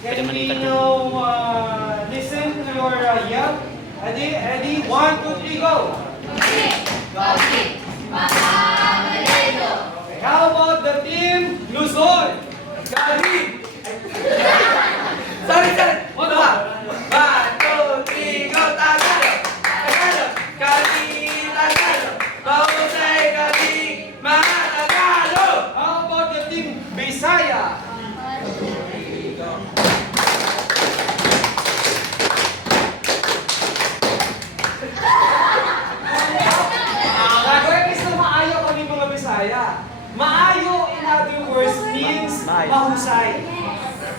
Can we now listen to your yell? Ready? 1, 2, 3, go! Okay, how about the team Luzon? Galing! Sorry. One, two, 1, 2, 3, go! Tagalog! Kami Tagalog! Mahusay kami mga Tagalog! how about the team Bisaya? Gagawin is na maayo kami mga Bisaya. Maayo, in other words, means mahusay.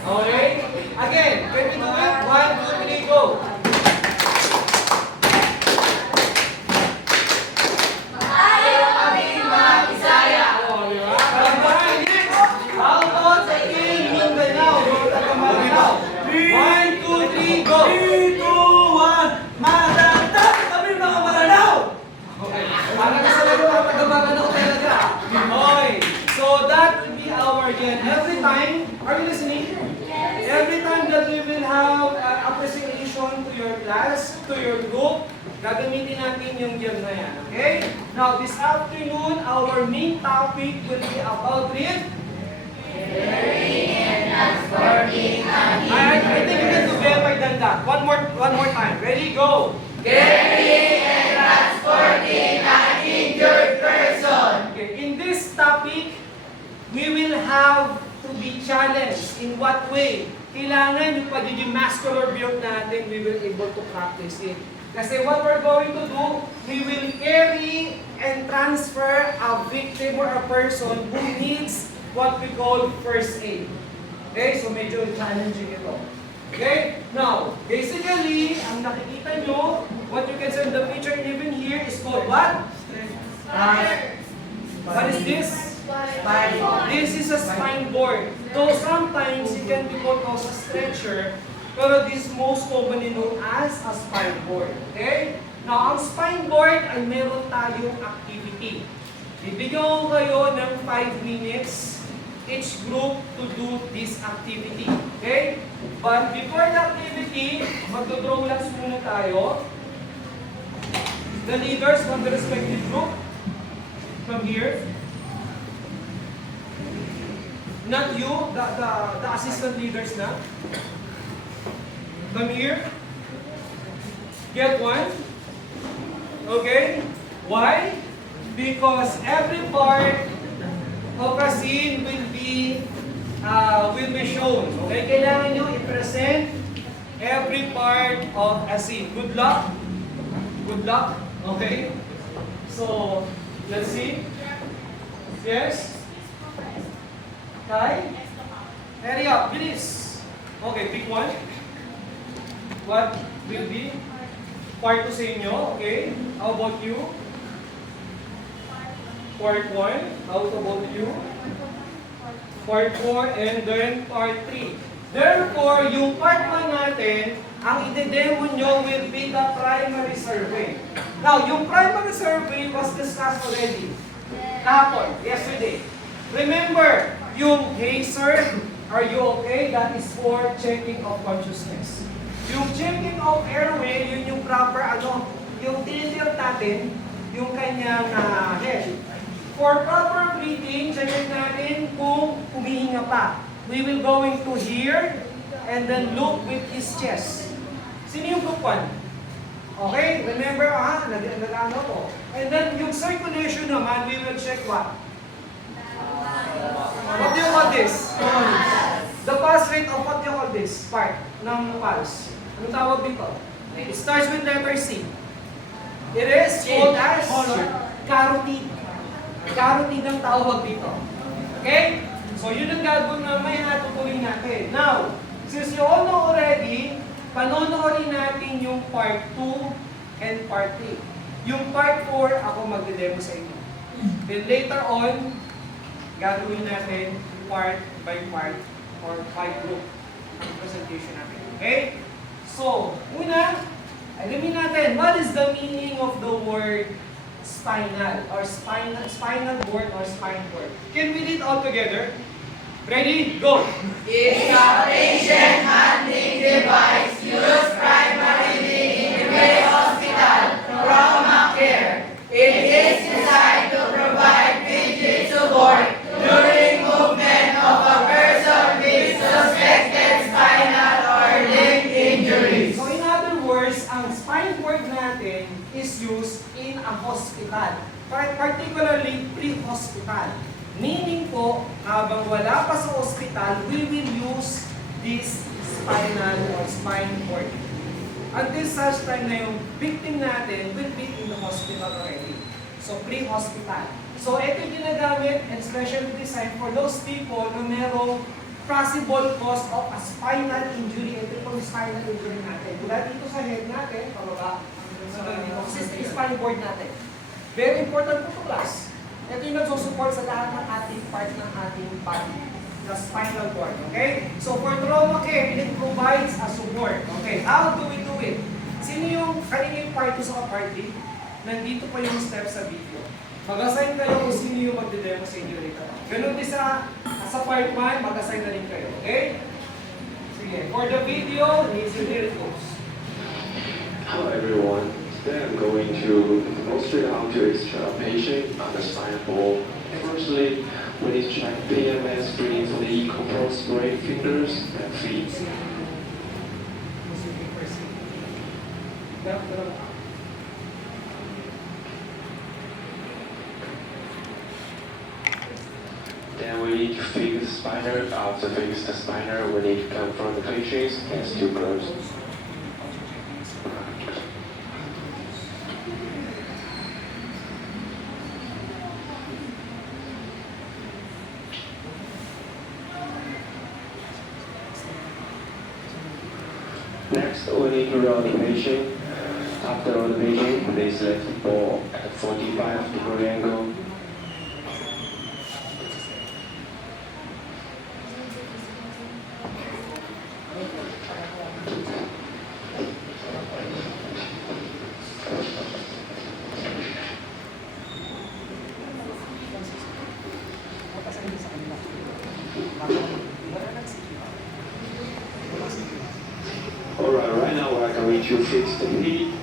Okay? Again, can we do it? 1, 2, 3, go! Oh, di ba? Alright, next! How about the team Mindanao? Mga taga Maranao. 1, 2, 3, go! 3, 2, 1, matatap kami mga Maranao! Okay. Para kasi lang mga taga-Maranao talaga. Okay. So that will be our again. Every time, are you listening? Every time that we will have appreciation to your class, to your group, gagamitin natin yung yun na yan. Okay? Now, this afternoon, our main topic will be about read. I think you can do better than that. One more time. Ready? Go! Caring and transporting an injured person. Okay, in this topic, we will have to be challenged. In what way? Kailangan yung pagiging muscular build natin, we will able to practice it. Kasi what we're going to do, we will carry and transfer a victim or a person who needs what we call first aid. Okay, so medyo challenging ito. Okay, now, basically, ang nakikita nyo, what you can see in the picture even here is called what? What is this? This is a spine board. Though sometimes it can be called also stretcher, pero this is most commonly known as a spine board. Okay? Now, ang spine board ay meron tayong activity. Bibigyan ko kayo ng 5 minutes each group to do this activity. Okay? But before the activity, magdodraw lang muna tayo. The leaders from the respective group, from here. Not you, the assistant leaders na. Come here. Get one. Okay? Why? Because every part of a scene will be shown. Okay? Kailangan nyo i-present every part of a scene. Good luck. Good luck. Okay? So, let's see. Yes? Kai? Hurry up, bilis. Okay, pick one. What will be part 2 sa inyo? Okay. How about you? Part 1. How about you? Part 4 and then part 3. Therefore, yung part 1 natin, ang ide-demo nyo will be the primary survey. Now, yung primary survey was discussed already. Kahapon, yesterday. Remember, yung hey sir, are you okay? That is for checking of consciousness. Yung checking of airway, yun yung proper yung tinitilt natin, yung kanyang head. For proper breathing, checkin natin kung humihinga pa. We will going to here and then look with his chest. Sino yung group 1? Okay, remember nag-ano ko. And then yung circulation naman, we will check what? What do you call this? The pulse rate of what do you call this part ng pulse? Anong tawag dito? It starts with letter C. It is called as carotid. Carotid ang tawag dito. Okay? So yun ang gagawin na may natutuloy natin. Now, since you all know already, panonoorin natin yung part 2 and part 3. Yung part 4, ako mag-demo sa inyo. Then later on, gagawin natin part by part or by group ang presentation natin. Okay? So, una, alamin natin, what is the meaning of the word spinal or spinal board or spine board? Can we read all together? Ready? Go! If a patient hospital. Particularly pre-hospital. Meaning po, habang wala pa sa hospital, we will use this spinal or spine cord. Until such time na yung victim natin will be in the hospital already. So, pre-hospital. So, ito yung ginagamit and specially designed for those people na merong possible cause of a spinal injury. Ito yung spinal injury natin. Mula dito sa head natin, pababa, kasi spinal cord natin. Very important po to class. Ito yung nagsusupport sa lahat ng ating part ng ating body. The spinal cord, okay? So for trauma care, it provides a support. Okay, how do we do it? Sino yung kanina yung part 2 sa party? Nandito pa yung steps sa video. Mag-assign kayo kung sino yung magde-demo sa inyo rito. Ganun din sa part 1, mag-assign na rin kayo, okay? Sige, for the video, here it goes. Hello everyone. Today I'm going to demonstrate how to extract a patient on the spinal cord. Firstly, we need to check PMS screening for the eco-spray fingers and feet. Then we need to fix the spinal. After fix the spinal, we need to confront the patients and still close. Next, we need to roll the patient. After roll the patient, place left ball at a 45-degree angle. Alright, right now we are going to fix the feet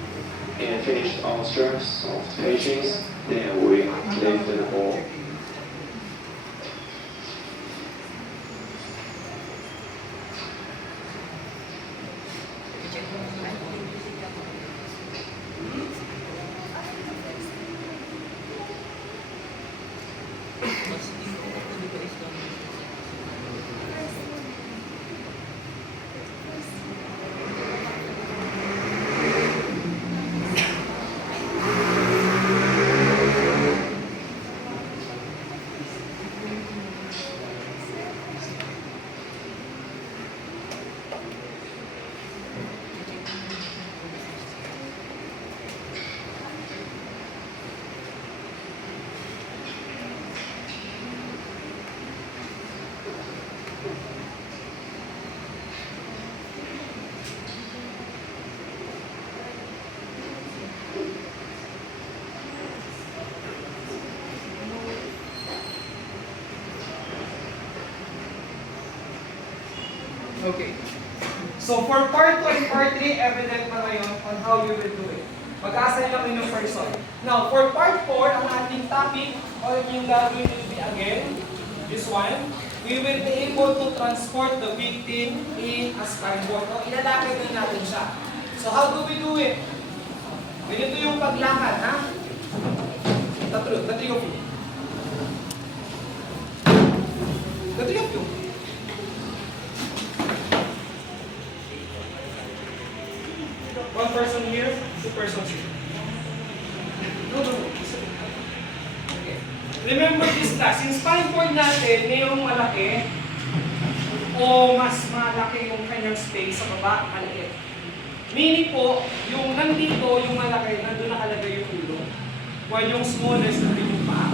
and finish all straps of the patients. Then we lift the ball. Okay. So for part 2 and part 3, evident na ngayon on how you will do it. Mag-assign lang yung person. Now, for part 4, ang ating topic, or yung gagawin will be again, this one, we will be able to transport the victim in a spineboard. O, ilalakad na natin siya. So how do we do it? Ganito yung paglakad, ha? The three of you. The three of you. One person here, two persons here. No. Okay. Remember this class, yung spine cord natin, mayroong malaki o mas malaki yung kanyang space sa baba, malaki. Meaning po, yung nandito, yung malaki, nandun nakalagay yung ulo. While yung smallest, nandun yung paa.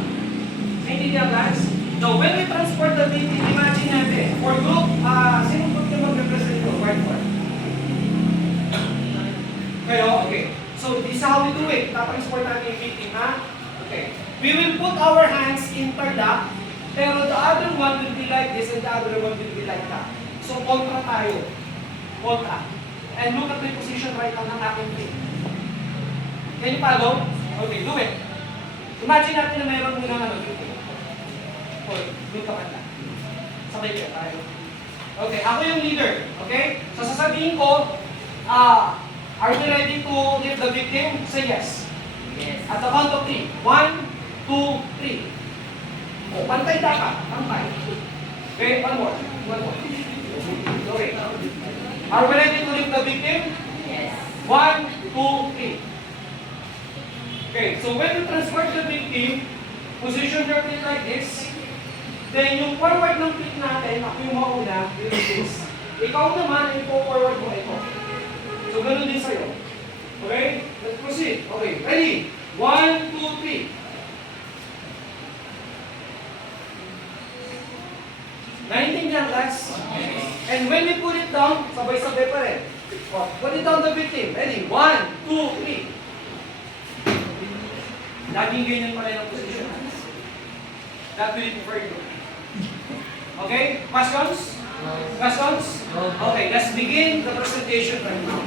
Naintindihan guys? So when we transport the victim, imagine natin, for group, sinong group yung mag-represent ito? Part 1. Kayo, okay. So, this is how we do it. Transport natin yung victim, ha? Okay. We will put our hands interlock, pero the other one will be like this and the other one will be like that. So, kontra tayo. Kontra. And look at the position right now ng aking feet. Can you follow? Okay, do it. Imagine natin na mayroon muna ano dito. Okay, dito ka na. Sabay ka tayo. Okay, ako yung leader. Okay? So, sasabihin ko, are you ready to give the victim? Say yes. At the count of 3. 1, 2, 3. O, pantay dapat. Pantay. Okay, one more. One more. Okay. Are we ready to lift the victim? Yes. 1, 2, 3. Okay, so when you transfer the victim, position your feet like this. Then yung forward ng feet natin, ako yung mauna, like this. Ikaw naman, i-forward mo ito. So, ganun din sa'yo. Okay? Let's proceed. Okay, ready? 1, 2, 3. 19 yan, last. And when we put it down, sabay-sabay pa rin. Put it down the victim. Ready? 1, 2, 3. Laging ganyan pa rin ang position. That will prefer you. Okay? Questions? Questions? Okay, let's begin the presentation right now.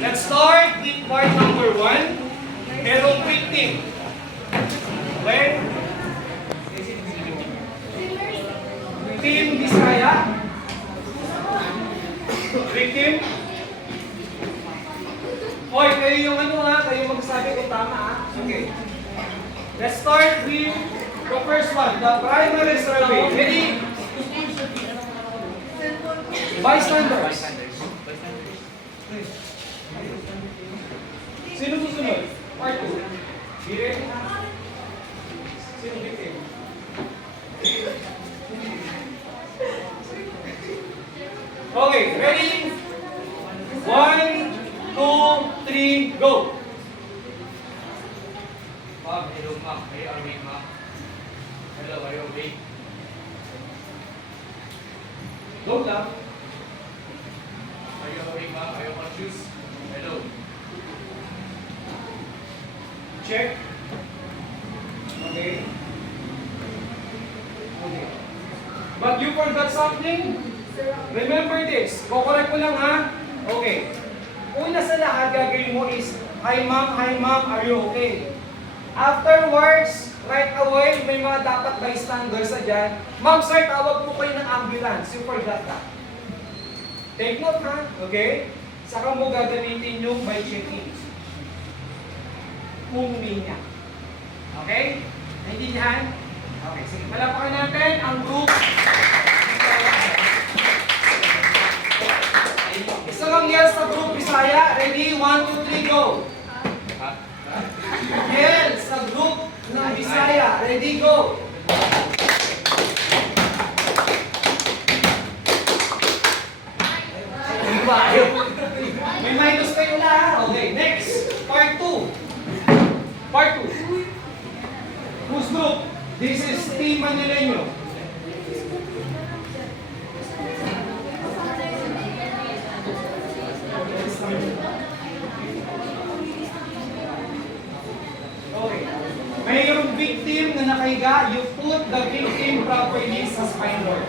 Let's start with part number 1. Hero victim. Okay? Team Bisaya. Victim. Hoy, kayo yung ano ha, kayo magsabi kung tama ha. Okay. Let's start with the first one, the primary survey. Ready? Bystanders. Sino susunod? Part 2. Dire? Sino victim? Okay, ready? 1, 2, 3, go! Ma'am, hello ma'am. Are you awake ma'am? Hello, are you awake? Go lang. Are you awake ma'am? Are you confused? Hello. Check. Okay. Okay. But you forgot something? Remember this. Kukorek ko lang ha. Okay. Una sa lahat gagawin mo is, hi ma'am, are you okay? Afterwards, right away, may mga dapat bystanders sa dyan. Ma'am, sir, tawag po kayo ng ambulance. You forgot that. Take note ha, okay? Saka mo gagamitin yung by checking. Kung niya. Okay? Naintindihan? Okay, sige. Palapakan natin ang group. Isa lang yan sa group Bisaya. Ready? 1, 2, 3, go! Yes, sa group ng Bisaya. Ready, go! May minus kayo na. Okay, next. Part 2. Part 2. Whose group? This is Team Manileño. Okay. Mayroong victim na nakahiga, you put the victim properly sa spine board.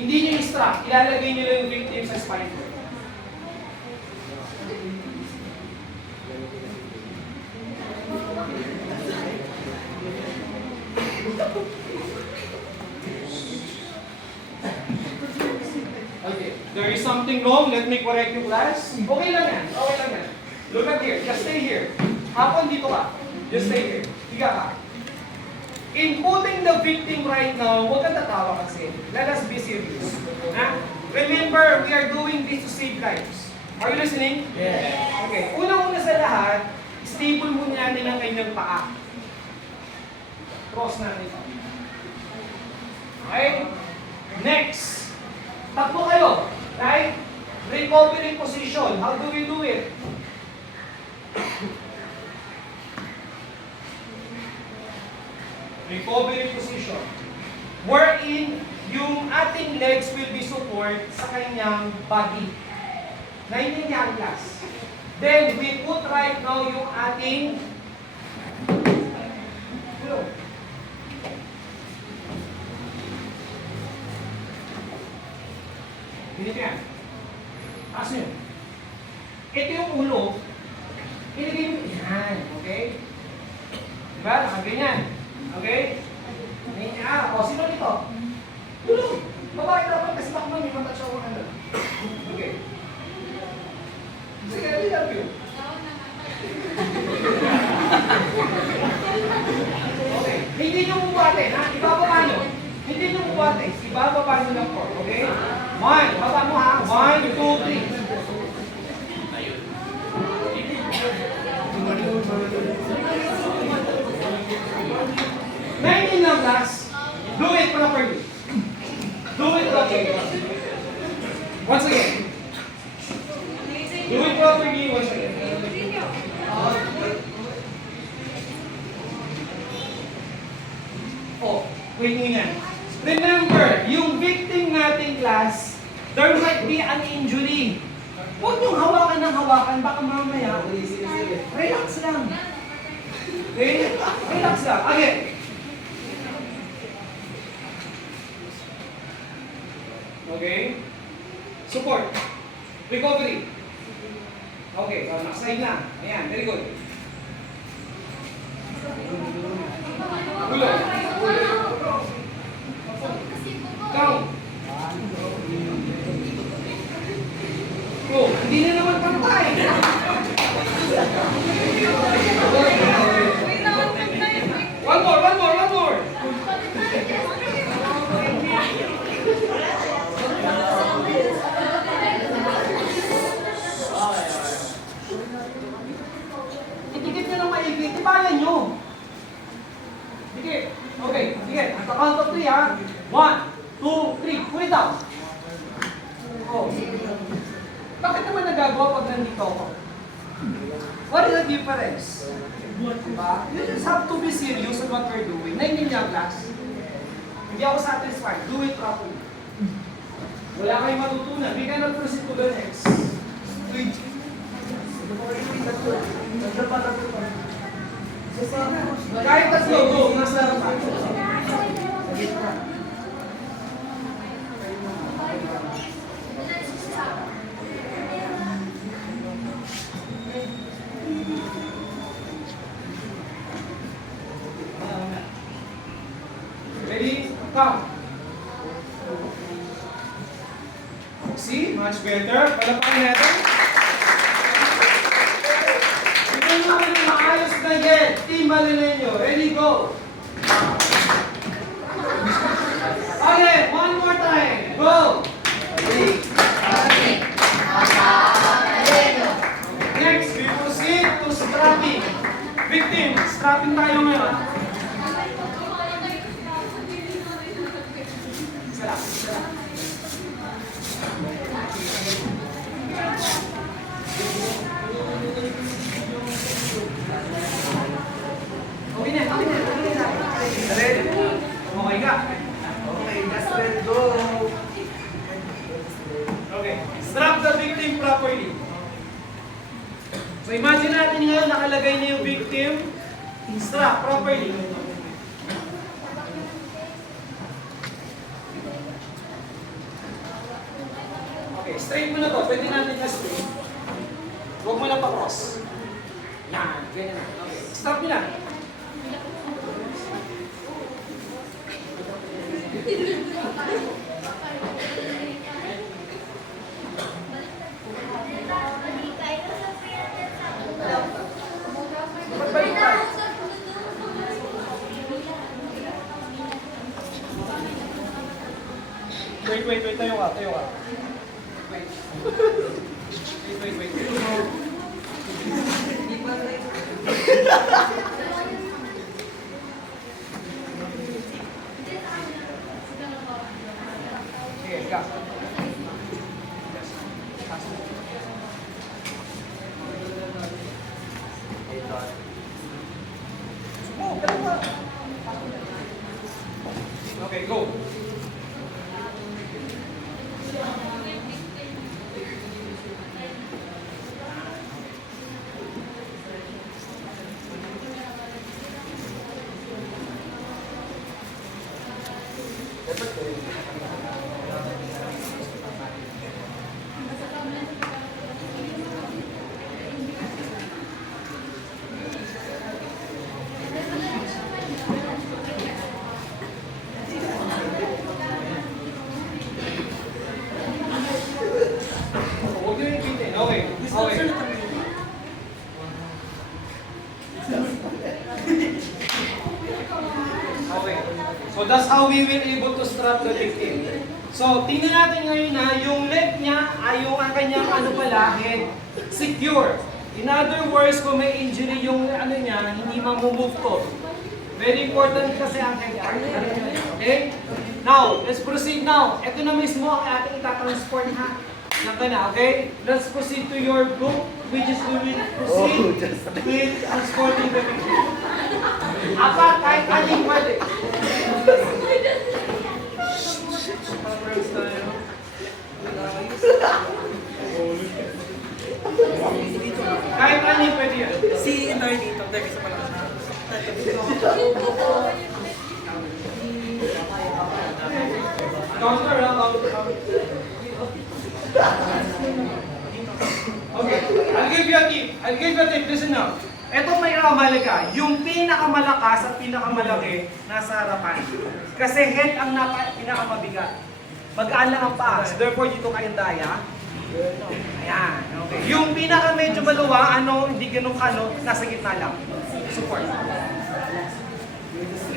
Hindi nyo i-strap, ilalagay nyo lang yung victim sa spine board. Okay, there is something wrong. Let me correct you, class. Okay lang yan. Okay lang yan. Look at here. Just stay here. Hapon dito ka. Just stay here. Higa ka. In putting the victim right now, huwag kang tatawa kasi. Let us be serious. Ha? Remember, we are doing this to save lives. Are you listening? Yes. Okay. Unang-una sa lahat, stable mo natin ang kanyang paa. Cross natin. Okay? Next. Tatlo kayo. Right? Recovery position. How do we do it? Recovery position. Wherein yung ating legs will be support sa kanyang body. Naintindihan, class. Then, we put right now yung ating ulo. Ganito yan. Taas nyo. Ito yung ulo. Ilagay mo yan. Okay? Diba? Nakaganyan. Okay? O, sino dito? Ulo. Babae dapat kasi baka may matatsa ko ano. Okay. Sige, I love you. Okay. Hindi nyo bubate, ha? Ibababa nyo. Hindi nyo bubate. Ibababa nyo lang po. Okay? 1. Baba mo ha. 1, 2, 3. Nine lang last. Do it properly. Do it properly. Once again. Do it properly once again. Oh, wait nyo yan. Remember, yung victim nating class, there might be an injury. Huwag niyong hawakan ng hawakan, baka mamaya. Relax lang. Okay? Relax lang. Again. Okay? Support. Recovery. Okay, so naka-side na. Ayan, very good. Ulo. Count. Oh, hindi na naman pantay. One more. Itikit nyo ng maigi, tibayan nyo. Sige. Okay, sige. At the count of 3 ha. 1, 2, 3. Put it down. Oh. Bakit naman nagagawa pag nandito ako? What is the difference? Diba? You just have to be serious on what you're doing. Naintindihan class? Hindi ako satisfied. Do it properly. Wala kayong matutunan. We cannot proceed to the next. Kahit tatlo, go. Nasa harapan. Ready? Count. See? Much better. Palapakin natin. Ito naman yung maayos na get. Team Malilenyo. Ready, go. Okay, one more time. Go. Next, we proceed to strapping. Victim, strapping tayo ngayon. Sarap. Okay na. Ready? Okay ka? Okay, let's go. Okay. Strap the victim properly. So imagine natin ngayon nakalagay na yung victim. Strap properly. Okay, straight mo na to. Pwede natin na straight. Huwag mo na pa-cross. Yan, ganyan na. Okay. Stop nyo na. Wait. Tayo ka. Wait. Okay, ka. Okay, go. So that's how we will able to strap the victim. So tingnan natin ngayon na yung leg niya ay yung ang kanyang ano pala, head secure. In other words, kung may injury yung ano niya, hindi mamumove to. Very important kasi ang head. Okay? Now, let's proceed now. Ito na mismo ang ating itatransport ha. Yan ka na, okay? Let's proceed to your book, which is we will proceed with transporting the victim. Apat, kahit aling pwede. Kahit aling pwede yan. Si Inday dito, dahil sa pala siya. Counter, Okay, I'll give you a tip. I'll give you a tip. Listen now. Ito may mahalaga. Yung pinakamalakas at pinakamalaki nasa harapan. Kasi head ang pinakamabigat. Magaan lang ang paa. So therefore, dito kayong daya. Ayan. Okay. Yung pinaka medyo maluwa, hindi ganun nasa gitna lang. Support.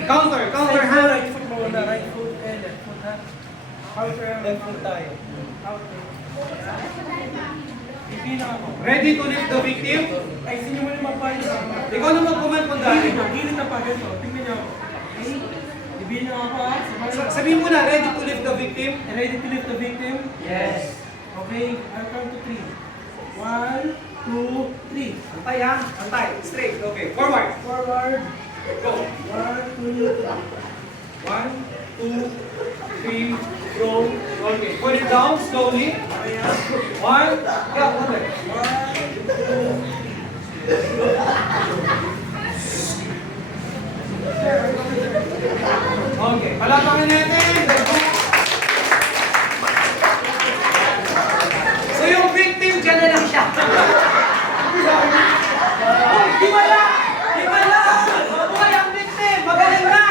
Counter ha. Right foot muna, right foot and left foot ha. Counter ang left foot tayo. Counter. Ipina ako. Ready to lift the victim? Ay, sinyo mo naman pa yun. Ikaw na mag-comment kung dahil. Gilid na pa, ganito. Tingnan niyo ako. Okay? Ibigin niyo ako ha. Sabihin mo na, ready to lift the victim? Ready to lift the victim? Yes. Okay, I'll count to 3. 1, 2, 3. Antay ha? Antay. Straight. Okay. Forward. Forward. Go. 1, 2, 3. 1, 2, 3, roll. Okay. Put it down slowly. 1, yeah, okay. 1, 2, 3. Okay. Palapakan natin. So yung victim, dyan na lang siya. Oh, di wala! Di wala! Mabuhay ang victim! Magaling na!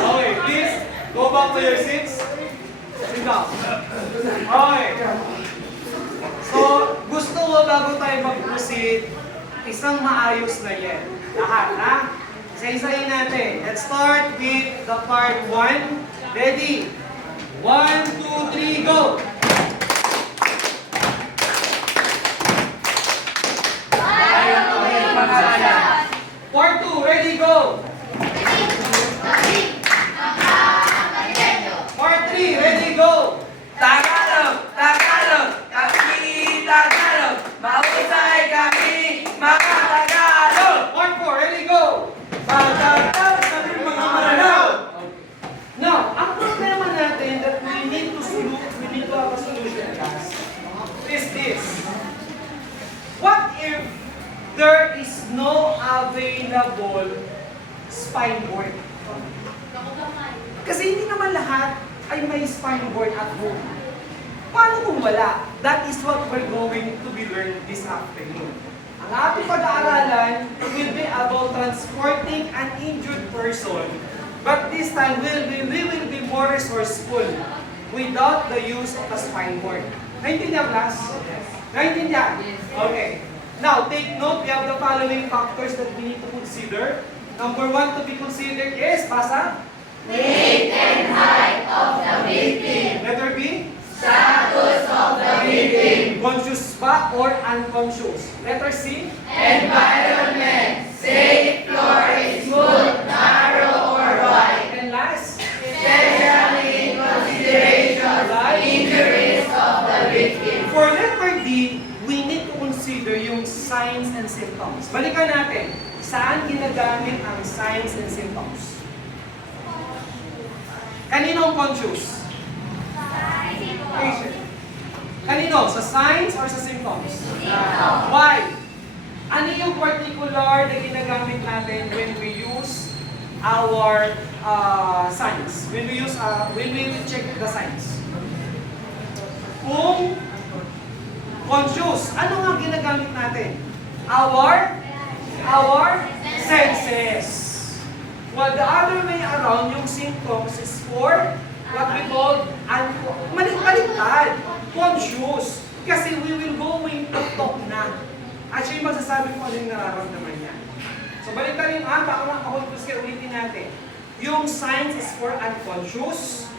Okay, please, go back to your seats. Sit down. Okay. So, gusto ko bago tayo mag-proceed, isang maayos na yan. Lahat, ha? Isa-isahin natin. Let's start with the part 1. Ready? 1, 2, 3, go! Part 2, ready, go! Part 3, ready, go! Tagalog, Tagalog, kami Tagalog, mahusay kami mga Tagalog. Part 4, ready, go! Pagkatapos kami mga mananaw. Now, ang problema natin that we need to have a solution, guys, is this. What if there is no available spine board? Kasi hindi naman lahat ay may spine board at home. Paano kung wala? That is what we're going to be learned this afternoon. Ang ating pag-aaralan will be about transporting an injured person, but this time we will be more resourceful without the use of a spine board. Naintindihan, class? Naintindihan? Okay. Now, take note, we have the following factors that we need to consider. Number 1 to be considered is, basa? Weight and height of the victim. Letter B? Status of the victim. Conscious ba or unconscious? Letter C? Environment. Safe floor is smooth, narrow, or wide. And last? Especially in consideration injuries of the victim. For letter D, we need to consider yung signs and symptoms. Balikan natin, saan ginagamit ang signs and symptoms? Kanino ang conscious? Patient. Kanino? Sa signs or sa symptoms? Why? Ano yung particular na ginagamit natin when we use our signs? When we check the signs? Kung conscious, ano nga ginagamit natin? Our senses. While the other way around, yung symptoms is for what we call baliktad, conscious. Kasi we will going to talk na. At siya yung magsasabi kung ano yung nararamdaman niya. So balik tayo yung baka makahulpos kaya ulitin natin. Yung signs is for unconscious,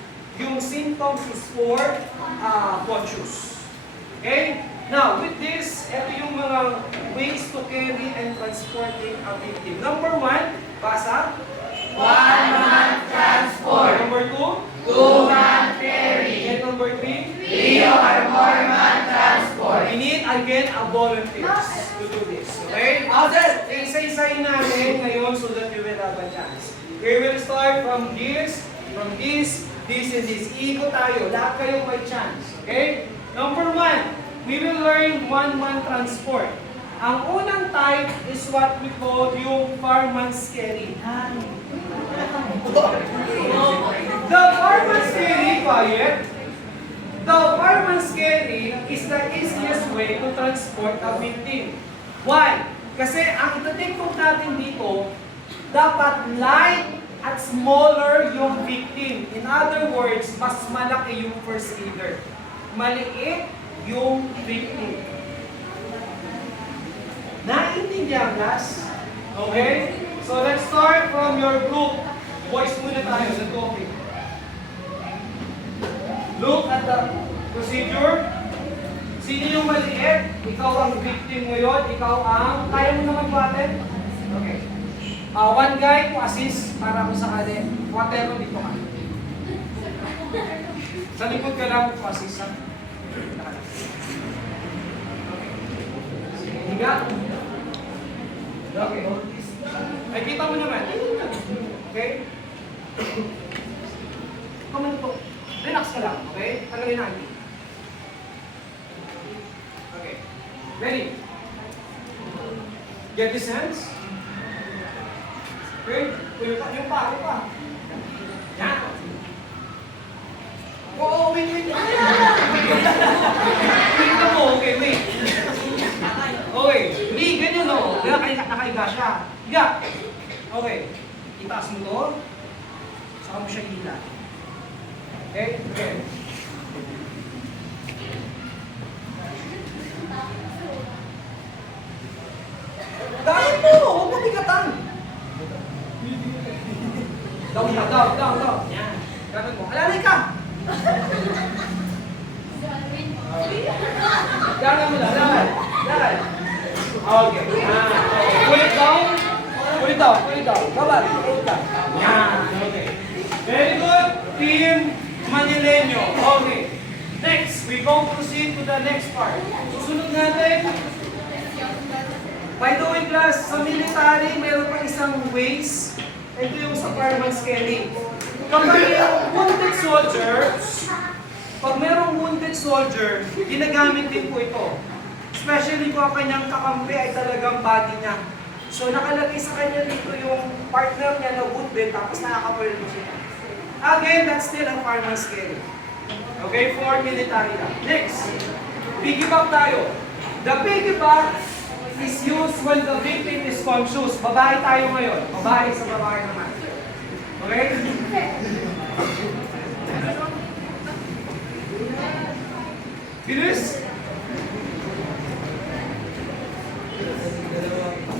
yung symptoms is for conscious. Okay? Now, with this, ito yung mga ways to carry and transporting a victim. Number 1, basa. 1-man transport. Number 2, 2-man carry. and number 3, 3 or more man transport. we need again a volunteers to do this. Okay? Isa-isayin namin ngayon so that you will have a chance. We will start from this, and this. Iikot tayo. Lahat kayo may chance. Okay? Number 1, we will learn 1-man transport. Ang unang type is what we call yung fireman's carry. The fireman's carry, quiet. The fireman's carry is the easiest way to transport a victim. Why? Kasi ang ita-take note natin dito, dapat light at smaller yung victim. In other words, mas malaki yung first aider. Maliit yung victim. Naiintindihan, guys? Okay? So let's start from your group. Boys muna tayo sa topic. Look at the procedure. Sino yung maliit? Ikaw ang victim ngayon. Ikaw ang... Kaya mo naman buhatin? Okay. One guy to assist para kung sakali. Whatever dito ka. Sa likod ka lang to assist. Ha? Higa. Okay. Ay, kita mo naman. Okay? Come on po. Relax ka lang, okay? Tagalin natin. Okay. Ready? Get this hands. Okay? Yung pa. Yan. Oo, wait. Wait na mo, okay, wait. Okay, hindi, ganyan o. Nakaiga siya. Higa. Okay. Itaas mo to. Saka mo siya hila. Okay? Okay. Dahil mo! Huwag mo bigatan! Down. Yan. Ganun mo. Alalay ka! Ganun mo lang. Lakad. Okay. Pull it down. Babal. Yan. Okay. Very good. Team Manileño. Okay. Next, we go proceed to the next part. Susunod natin. By the way, class, sa military, meron pa isang ways. Ito yung sa fireman's carry. Kapag yung wounded soldier, pag merong wounded soldier, ginagamit din po ito. Especially kung ang kanyang kakampi ay talagang body niya. So nakalagay sa kanya dito yung partner niya na wounded, tapos nakakapulil mo siya. Again, that's still a fireman's carry. Okay, for military lang. Next, piggyback tayo. The piggyback is used when the victim is conscious. Babae tayo ngayon. Babae sa babae naman. Okay? Bilis?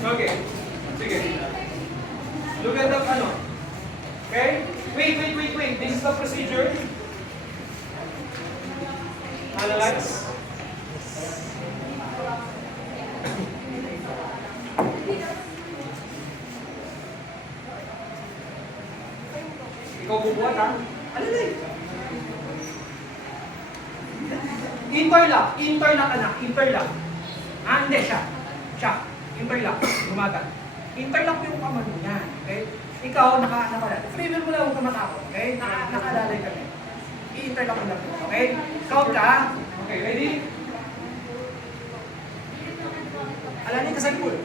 Okay. Sige. Look at the ano. Okay? Wait. This is the procedure. Analyze. Ikaw bubuhat ha? Alalay. Interlock anak. Hindi siya. Interlock. Gumagat. Interlock yung kamay niya. Okay? Ikaw, nakalala. Free will mo lang huwag ka matakot. Okay? Nakalalay kami. I-interlock mo lang. Okay? Count ka. Okay, ready? Alalay ka sa pool.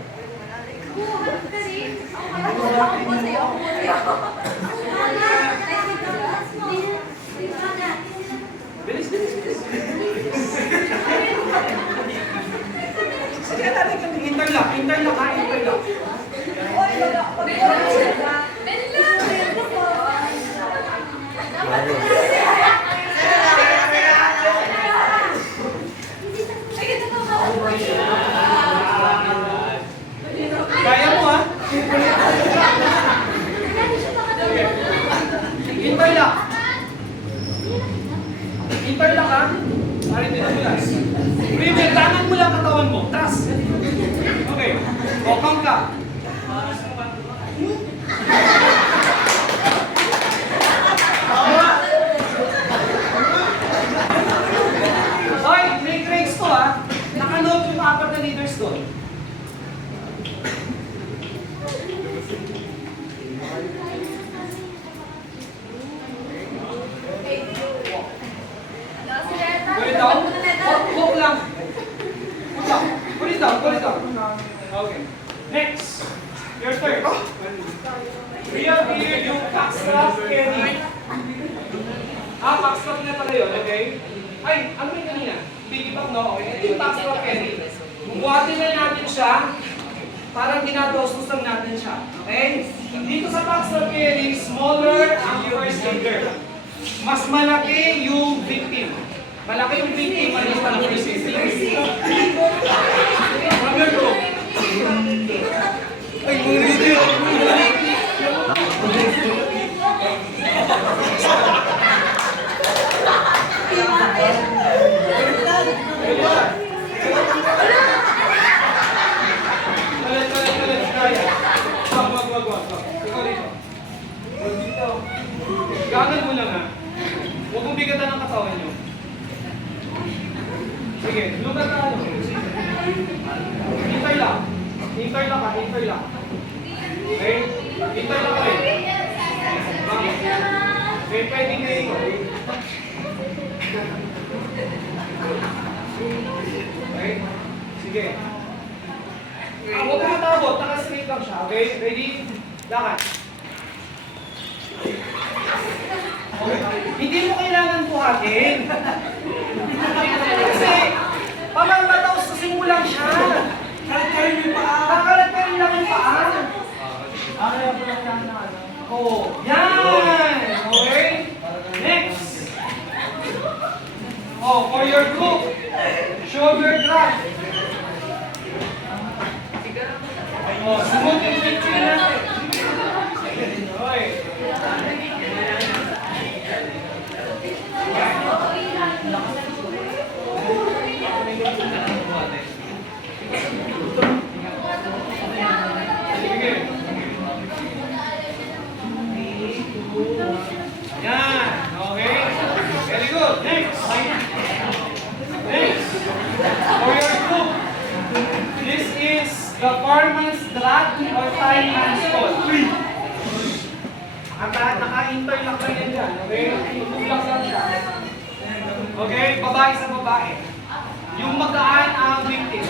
Bilis. Sige, alalay kami. Interlock ha. Interlock. O, count ka. Hoy, may grades to ah. Nakanote yung apat na leaders doon. Put it down. Walk lang. Put it down. Put it down. Okay. Next. Your turn. Real here yung backstrap carry. Backstrap na pala yun, okay? Ay, ano yung kanina? Piggyback, no? Okay. Ito yung backstrap carry. Bubuhatin na natin siya. Parang ginadostos lang natin siya. Okay? Dito sa backstrap carry, smaller ang first leader. Mas malaki yung victim. Malaki yung victim, maliit ang first leader. From your group. Ay, Gangan mo lang ha. Huwag mong bigatan ang katawan nyo. Sige, lugar na ano. Hintay lang. Hintay lang ka, hintay lang. Okay? Hintay lang ka rin. Okay, pwedeng na ito. Okay? Sige. Huwag ka matabot, naka-straight lang siya. Okay? Ready? Lakad. Okay. Hindi mo kailangan buhatin. Kasi, pamamataw sa simulang siya. Kalat-karin yung paa. Kakalat-karin lang yung paa. Kaya po lang yan na ano. Oh, yan! Okay? Next. Oh, for your group, shoulder drop. Oh, smooth yung picture natin. Okay. Yan. Okay. Very good. Next. Next. For your group, this is the fireman's drag or time handstand. Naka-interlock lang yan dyan. Okay? Tutulak lang siya. Okay? Babae sa babae. Yung magaan ang victim.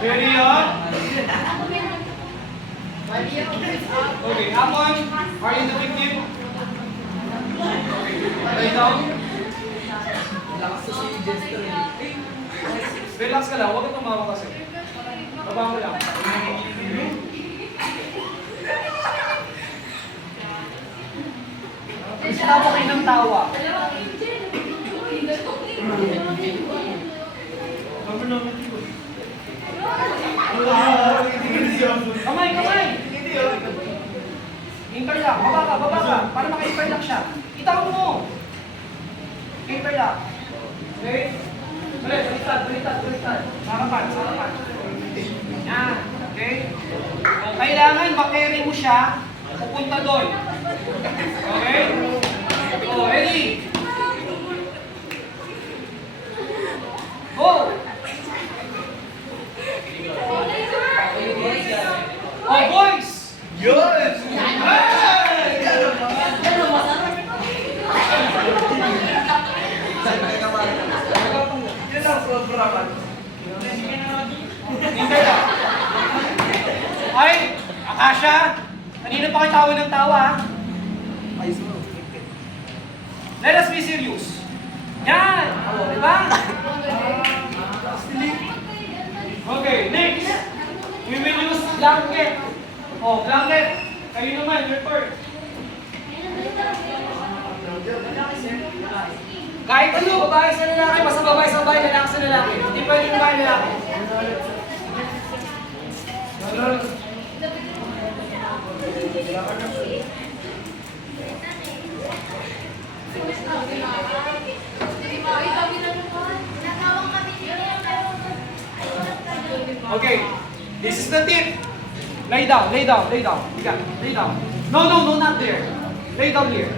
Ready up? Okay, Amon, are you the victim? Okay, lay down. Relax ka lang, huwag ka tumawa kasi. Baba mo lang. Tawa kayo ng tawa. Kamay, kamay! Interlock, baba ka, para maka-interlock siya. Itaw mo! Interlock. Okay? Baliktad. Sarapan. Yan. Okay? Kung kailangan makere mo siya, pupunta doon. Okay? Oh, ready? Go! Oh, boys! Yun! Yan ang sobraman. Hintay lang. Ay! Akasha! Kanina pa kayo tawa ng tawa, ha? Let us be serious. Yan! O, di ba? Okay, next. We will use blanket. Oh, blanket. Kayo naman, your turn. Kahit ano, babae sa lalaki, basta babae sa babae, lalaki sa lalaki. Hindi pwede babae lalaki. Okay, this is the tip. Lay down, lay down, lay down. Higa, lay down. No, no, no, not there. Lay down here.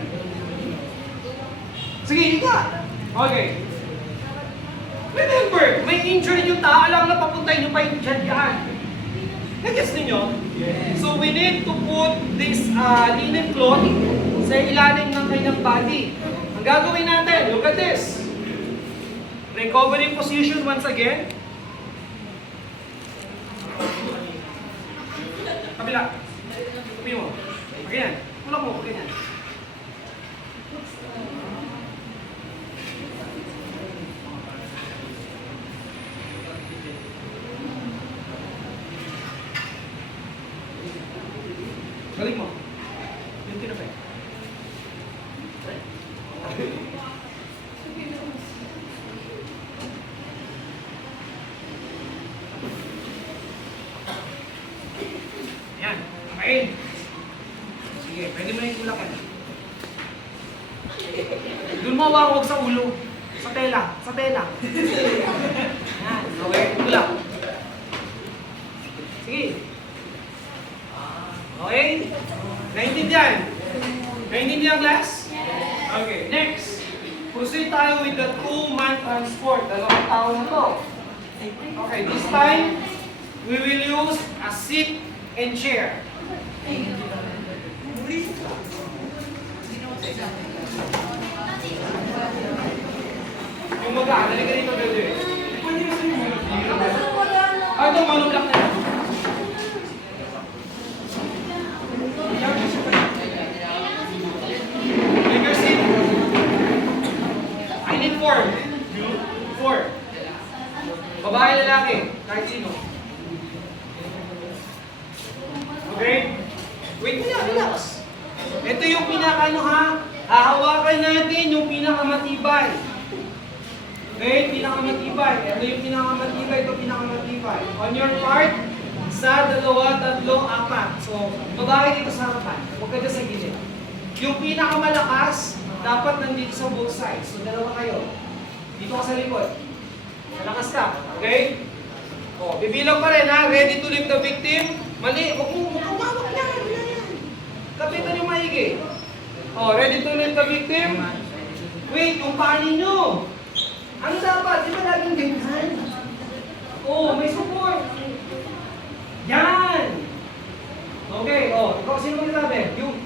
Sige, higa. Okay. Remember, may injury yung tao, alam na papuntay nyo pa yung dyan. Nag-gets ninyo? So we need to put this linen cloth sa ilalim ng kanyang body. Ang gagawin natin, look at this. Recovery position once again. Kabila. Tupi mo. Ganyan. Tulak mo. Ganyan. Balik mo. Yung tinapay. Yan. Kain. Sige, pwede mo na yung tulakan. Doon mo huwag sa ulo. Sa tela. Sa tela. Yan. Okay, tulak. Sige. Okay? Naintindihan? Naintindihan, class? Okay, next. Proceed tayo with the two-man transport. Dalawang tao na to. Okay, this time, we will use a seat and chair. Yung mag-aan, nalika dito, bebe. Ito, monoblock na yan. Take your seat. I need 4. You? 4. Babae, lalaki. Kahit sino. Okay? Wait muna, relax. Ito yung pinaka ha. Hahawakan natin yung pinakamatibay. Okay? Pinakamatibay. Ito yung pinakamatibay. Ito pinakamatibay. On your part, sa 2, 3, 4. So, babae dito sa harapan. Huwag ka dyan sa gilid. Yung pinakamalakas, dapat nandito sa both sides. So, dalawa kayo. Dito ka sa likod. Malakas ka. Okay? O, bibilang pa rin ha. Ready to lift the victim. Mali. Huwag mo umawak yan. Wala yan. Kapitan yung maigi. O, ready to lift the victim. Wait, yung paa ninyo. Ano dapat? Di ba laging ganyan? O, may support. Yan! Okay, oh, ikaw sino magsasabi? You.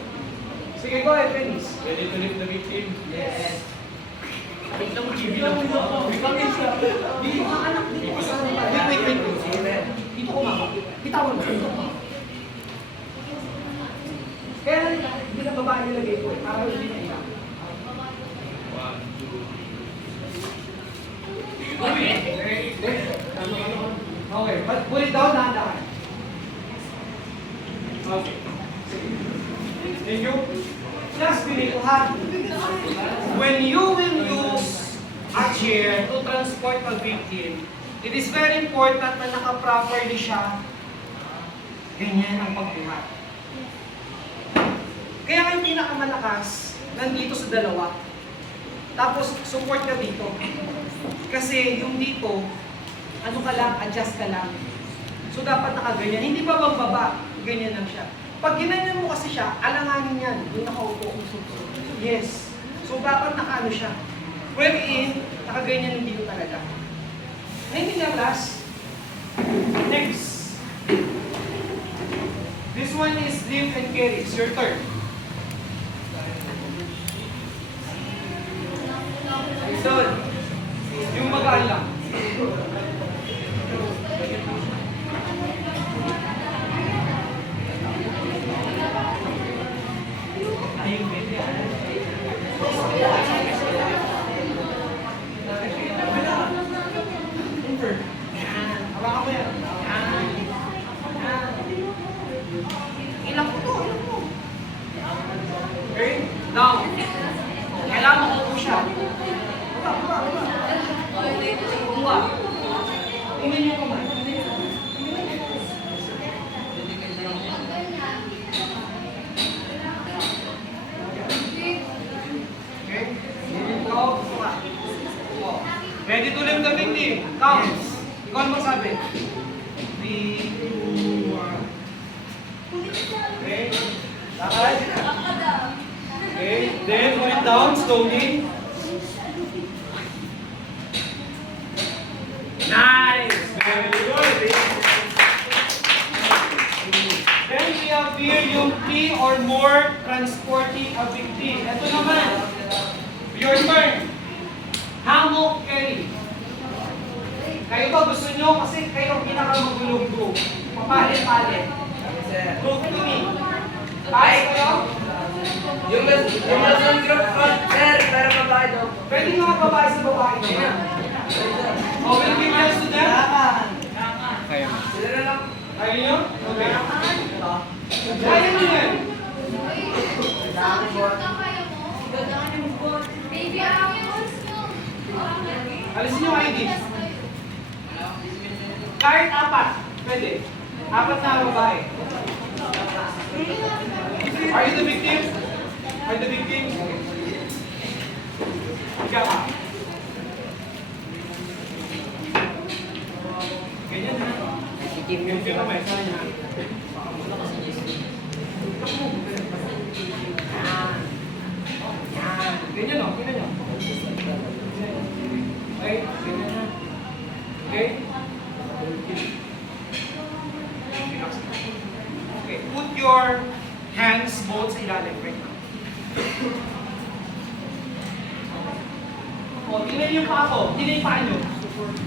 Sige, go ahead, Dennis. Ready to lift the victim? Yes. Dito ka anak, dito ka sa harapan. Wait. Dito ko mama. Bitawan mo, dito ko. Kaya hindi na babae nilagay ko eh, para hindi na iyak. 1, 2. Okay, but pull it down, dahan-dahan. Okay. Sige. Thank you. Just pinito ha. When you will use a chair to transport a victim, it is very important na naka-properly siya. Ganyan ang pagbuhat. Kaya ang pinakamalakas, nandito sa dalawa. Tapos, support ka dito. Kasi yung dito, ano ka lang, adjust ka lang. So, dapat nakaganyan. Hindi ba bang baba? Ganyan lang siya. Pag ginanyan mo kasi siya, alanganin yan. Yung nakaupo. Yes. So, dapat nakaano siya. Wherein, nakaganyan yung dito talaga. Hindi na, class. Next. This one is lift and carry. It's your turn. Son, yung magaan lang. Hawakan mo yan. Ilang po to, ilang po. Okay, down. Kailangan makupo siya. Buwa. Tingnan niyo kamay. Okay? Counts. Ikaw ano magsabi? 3, 2, 1. Okay. Lakad. Okay. Then, put it down slowly. Nice! Very good. Then we have here yung 3 or more transporting a victim. Ito naman. Your turn. Hammock carry. Kayo ba gusto nyo? Kasi kayo ang pinakamagulong group. Papalit-palit. Group to me. Tayo kayo? Yung Luzon group front, sir, pero babae daw. Pwede nga magbabae sa babae naman. O, will give hands to them? Sila na lang. Kaya nyo? Okay. Kaya nyo yan. Baby, ang yung Alisin yung ID. Kahit 4. Pwede. 4 na babae. Are you the victim? Are you the victim? Ikaw ka. Ganyan na. Yung kamay, saan niya? Ganyan o, ganyan o. Okay, ganyan na. Okay? Okay, put your hands both sa ilalim right now. O, tingnan niyo pa ako. Tingnan yung paa niyo.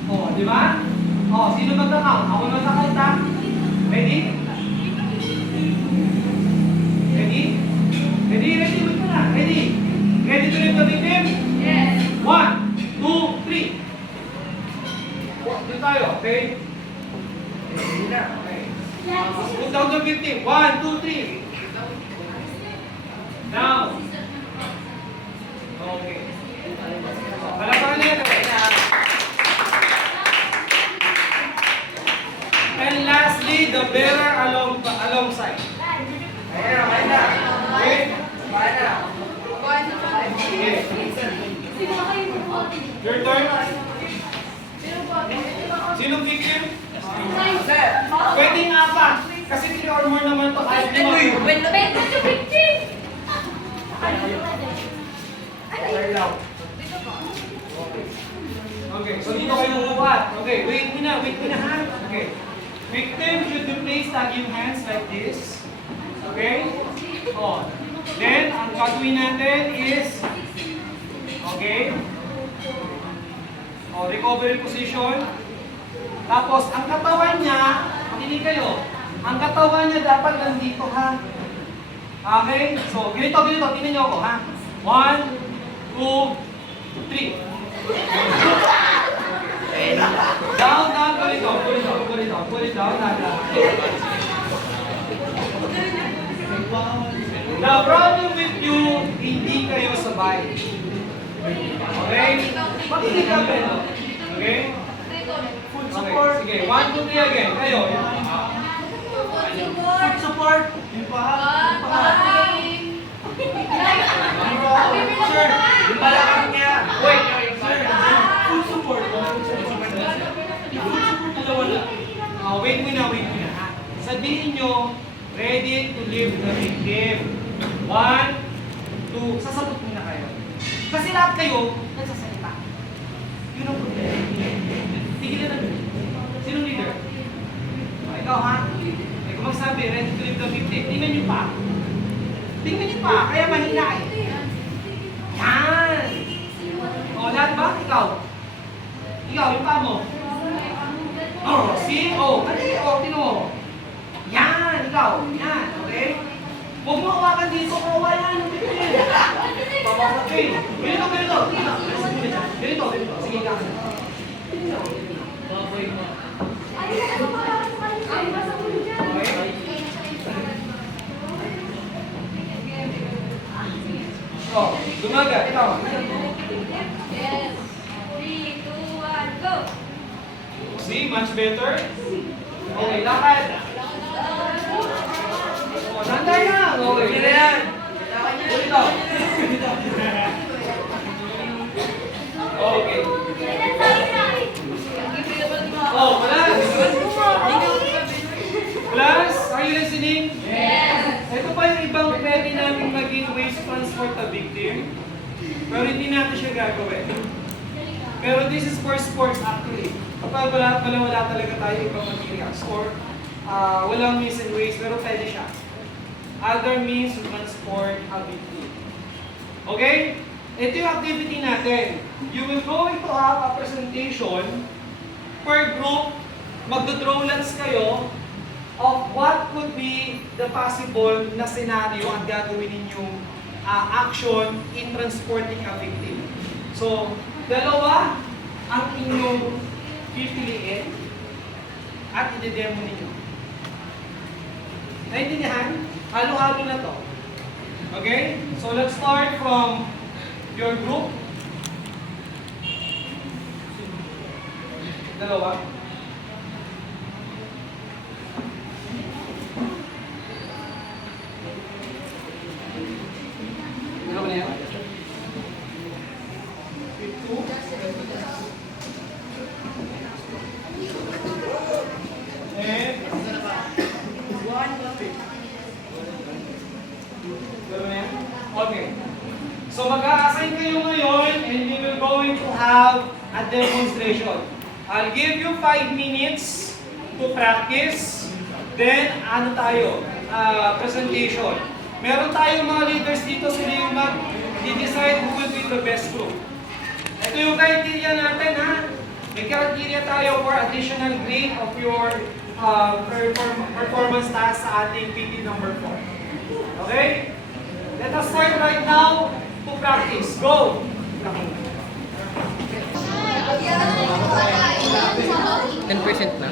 O, di ba? O, sino magka-count? Ako magka-count ha? Ready? Ready? Ready, ready, wait ka na. Ready? Ready to lift the victim? Yes. 1, 2, 3. Doon tayo, okay? Okay. Put down the victim. 1, 2, 3. Now. Okay. Palakpakan niya ito. And lastly, the bearer alongside. Ayun na. Okay? Babae na. Okay. Your turn. Sinong victim? Sir. Pwede nga pa. Kasi 3 or more naman to. Kahit lima. Okay, so dito kayo bubuhat. Okay, wait muna ha. Okay. Victim should be placed tag yung hands like this. Okay? Oh. Then, ang gagawin natin is, okay? Oh, recovery position. Tapos, ang katawan niya, makinig kayo, ang katawan niya dapat nandito ha. Okay? So, ganito, tingnan niyo ako ha. 1, 2, 3. Down, put it down, The problem with you, hindi kayo sabay. Okay? Makinig ka pero. Okay? Okay, sige. 1, 2, 3 again. Kayo. Food support. Yung pa. Sir, yung balakang niya. Wait, sir. Food support. Wait muna ha. Sabihin nyo, ready to live the victim. 1, 2, sasabot muna kayo. Kasi lahat kayo, nagsasalita. Yun ang problema. Tigilan na doon. Sinong leader? Ikaw ha? Kung magsabi, ready to live the victim, tingnan nyo pa. Tingnan nyo pa, kaya mahina eh. Yan! O, lahat ba? Ikaw? Ikaw, yung pa mo? Oh, see? Oh, dali. Oh, tino. Yan, ikaw. Yan, okay? Huwag mo hawakan dito. Kawa yan. Okay. Ganito. Ganito. Sige ka. Oh, gumaga. Ikaw. Yes. 3, 2, 1, go! See, much better. Okay, lakad. Oh, nanday na. Okay, Hindi na yan. Dito. Okay. ways to transport the victim. Pero hindi natin siya gagawin. Pero this is for sports actually. Kapag wala talaga tayo ibang materials or walang means and ways, pero pwede siya. Other means to transport a victim. Okay? Ito yung activity natin. You will going to have a presentation per group. Magdodraw lines kayo of what could be the possible na scenario ang gagawin ninyong action in transporting a victim. So, dalawa ang inyong pipiliin at i-demo ninyo. Naintindihan? Halo-halo na to. Okay? So, let's start from your group. Dalawa. Dalawa na yan. Two. And dalawa na yan. Okay. So mag-a-assign kayo ngayon and we will going to have a demonstration. I'll give you 5 minutes to practice. Then, presentation. Meron tayong mga leaders dito, sila yung mag-decide who will be the best group. Ito yung criteria natin, ha? May criteria tayo for additional grade of your performance task sa ating PT number 4. Okay? Let us start right now to practice. Go! 10% na.